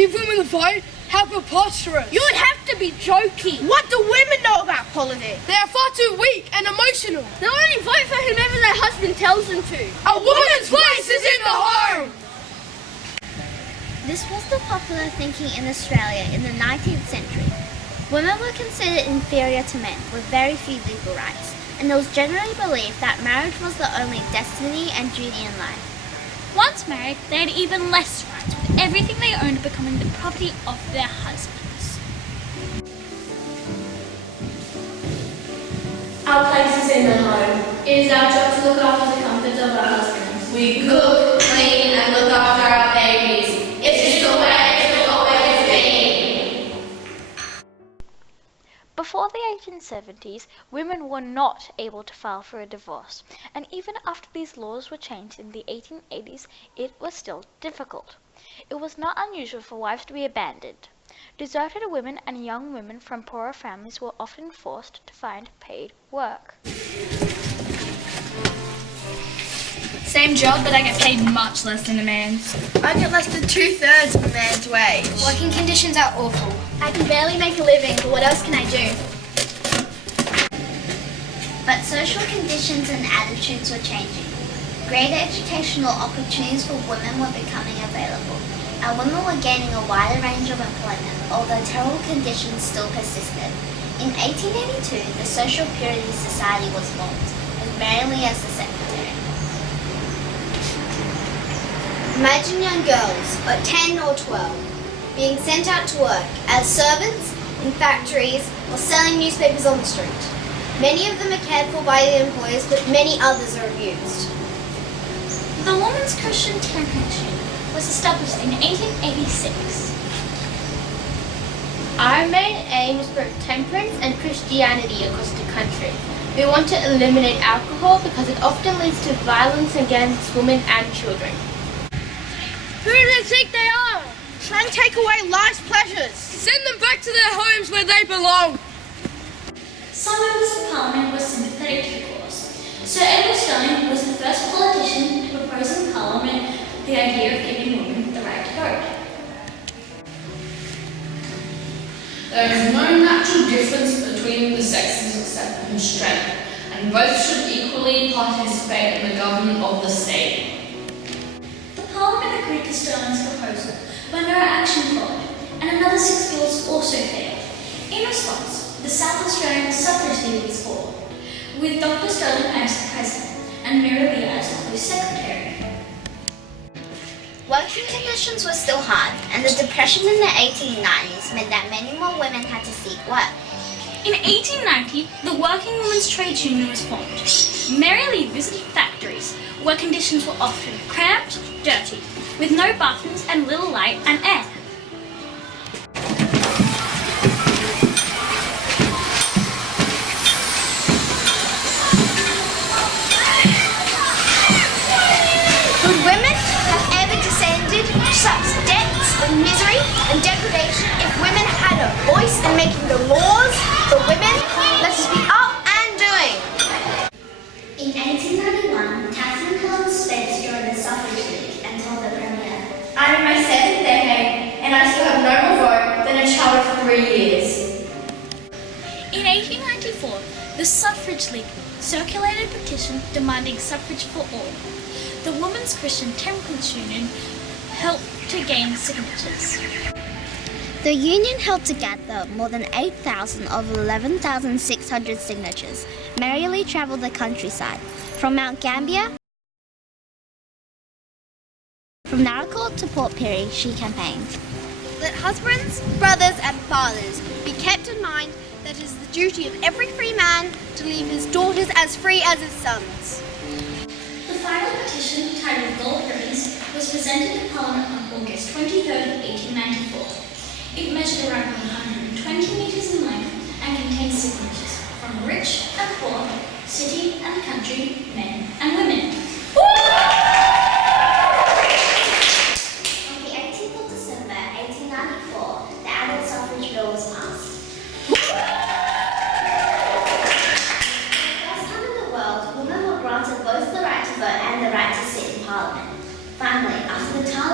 give women the vote? How preposterous. You would have to be joking. What do women know about politics? They are far too weak and emotional. They'll only vote for whomever their husband tells them to. A woman's place is in the home. This was the popular thinking in Australia in the 19th century. Women were considered inferior to men with very few legal rights, and it was generally believed that marriage was the only destiny and duty in life. Once married, they had even less rights, with everything they owned becoming the property of their husbands. Our place is in the home. It is our job to look after the comforts of our husbands. We cook, clean, and look after our babies. It's just the way it's always been. Before the 1870s, women were not able to file for a divorce, and even after these laws were changed in the 1880s, it was still difficult. It was not unusual for wives to be abandoned. Deserted women and young women from poorer families were often forced to find paid work. Same job, but I get paid much less than a man's. I get less than 2/3 of a man's wage. Working conditions are awful. I can barely make a living, but what else can I do? But social conditions and attitudes were changing. Greater educational opportunities for women were becoming available, and women were gaining a wider range of employment, although terrible conditions still persisted. In 1882, the Social Purity Society was formed, with Mary Lee as the secretary. Imagine young girls, at 10 or 12, being sent out to work as servants in factories or selling newspapers on the street. Many of them are cared for by the employers, but many others are abused. The Women's Christian Temperance Union was established in 1886. Our main aim is both temperance and Christianity across the country. We want to eliminate alcohol because it often leads to violence against women and children. Who do they think they are? Try and take away life's pleasures. Send them back to their homes where they belong. Some members of Parliament were sympathetic to the cause. Sir Edward Sterling was the first politician to propose in Parliament the idea of giving women the right to vote. There is no natural difference between the sexes except in strength, and both should equally participate in the government of the state. The Parliament agreed to Sterling's proposal, but no action followed, and another 6 bills also failed. In response, the South Australian Suffrage Bill was formed, with Dr. Sterling as the president and Mary Lee as the secretary. Working conditions were still hard, and the Depression in the 1890s meant that many more women had to seek work. In 1890, the Working Women's Trade Union was formed. Mary Lee visited factories where conditions were often cramped, dirty, with no bathrooms and little light and air. Would women have ever descended to such depths of misery and degradation if women had a voice in making the laws for women? Let us be up and doing. In 1891, Catherine Helen Spence joined the Suffrage League and told the Premier, I'm in my 7th decade and I still have no more vote than a child of 3 years. In 1894, the Suffrage League circulated a petition demanding suffrage for all. The Women's Christian Temperance Union helped to gain signatures. The union helped to gather more than 8,000 of 11,600 signatures. Mary Lee travelled the countryside. From Mount Gambier, from Naracoorte to Port Pirie, she campaigned. Let husbands, brothers and fathers be kept in mind that it is the duty of every free man to leave his daughters as free as his sons. The final petition, titled Gold Ribbons, was presented to Parliament on August 23, 1894. It measured around 120 metres in length and contained signatures from rich and poor, city and country, men and women. On the 18th of December 1894, the Adult Suffrage Bill was passed. For the first time in the world, women were granted both the right to vote and the right to sit in Parliament. Finally, after the task